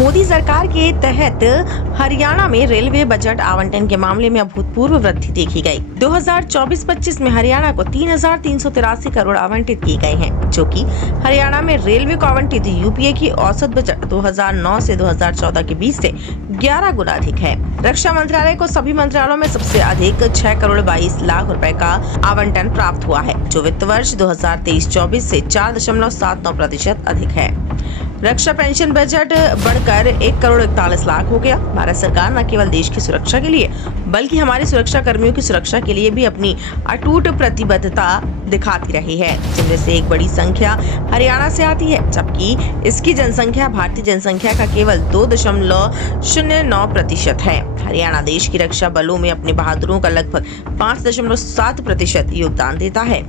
मोदी सरकार के तहत हरियाणा में रेलवे बजट आवंटन के मामले में अभूतपूर्व वृद्धि देखी गई। 2024-25 में हरियाणा को 3,383 करोड़ आवंटित किए गए हैं, जो कि हरियाणा में रेलवे को आवंटित यूपीए की औसत बजट 2009 से 2014 के बीच से 11 गुना अधिक है। रक्षा मंत्रालय को सभी मंत्रालयों में सबसे अधिक 6 करोड़ 22 लाख रुपए का आवंटन प्राप्त हुआ है, जो वित्त वर्ष 2023-24 से 4.79% अधिक है। रक्षा पेंशन बजट बढ़कर 1 करोड़ 41 लाख हो गया। भारत सरकार न केवल देश की सुरक्षा के लिए बल्कि हमारे सुरक्षा कर्मियों की सुरक्षा के लिए भी अपनी अटूट प्रतिबद्धता दिखाती रही है, जिनमें से एक बड़ी संख्या हरियाणा से आती है, जबकि इसकी जनसंख्या भारतीय जनसंख्या का केवल 2.09% है। हरियाणा देश की रक्षा बलों में अपने बहादुरों का लगभग 5.7% योगदान देता है।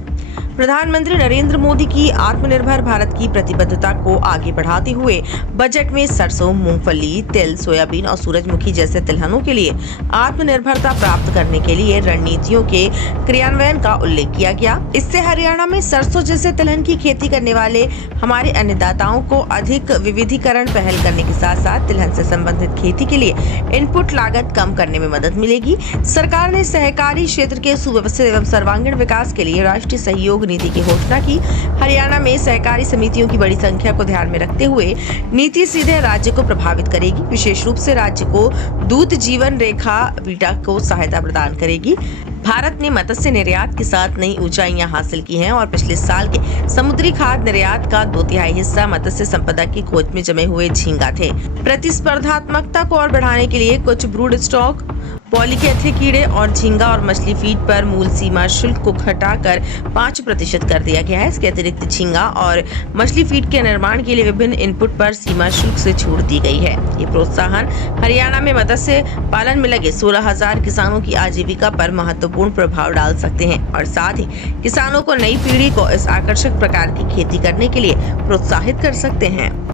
प्रधानमंत्री नरेंद्र मोदी की आत्मनिर्भर भारत की प्रतिबद्धता को आगे बढ़ाते हुए बजट में सरसों, मूंगफली, तिल, सोयाबीन और सूरजमुखी जैसे तिलहनों के लिए आत्मनिर्भरता प्राप्त करने के लिए रणनीतियों के क्रियान्वयन का उल्लेख किया गया। इससे हरियाणा में सरसों जैसे तिलहन की खेती करने वाले हमारे अन्नदाताओं को अधिक विविधीकरण पहल करने के साथ साथ तिलहन से संबंधित खेती के लिए इनपुट लागत कम करने में मदद मिलेगी। सरकार ने सहकारी क्षेत्र के सुव्यवस्थित एवं सर्वांगीण विकास के लिए राष्ट्रीय सहयोग नीति की घोषणा की। हरियाणा में सहकारी समितियों की बड़ी संख्या को ध्यान में रखते हुए नीति सीधे राज्य को प्रभावित करेगी। विशेष रूप से राज्य को दूत जीवन रेखा बीटा को सहायता प्रदान करेगी। भारत ने मत्स्य निर्यात के साथ नई ऊंचाइयां हासिल की हैं और पिछले साल के समुद्री खाद्य निर्यात का 2/3 हिस्सा मत्स्य संपदा की खोज में जमे हुए झींगा थे। प्रतिस्पर्धात्मकता को और बढ़ाने के लिए कुछ ब्रूड स्टॉक, पॉलीकैथे कीड़े और झींगा और मछली फीड पर मूल सीमा शुल्क को घटाकर 5% कर दिया गया है। इसके अतिरिक्त झींगा और मछली फीड के निर्माण के लिए विभिन्न इनपुट पर सीमा शुल्क से छूट दी गई है। ये प्रोत्साहन हरियाणा में मत्स्य पालन में लगे 16,000 किसानों की आजीविका पर महत्वपूर्ण प्रभाव डाल सकते हैं और साथ ही किसानों को नई पीढ़ी को इस आकर्षक प्रकार की खेती करने के लिए प्रोत्साहित कर सकते हैं।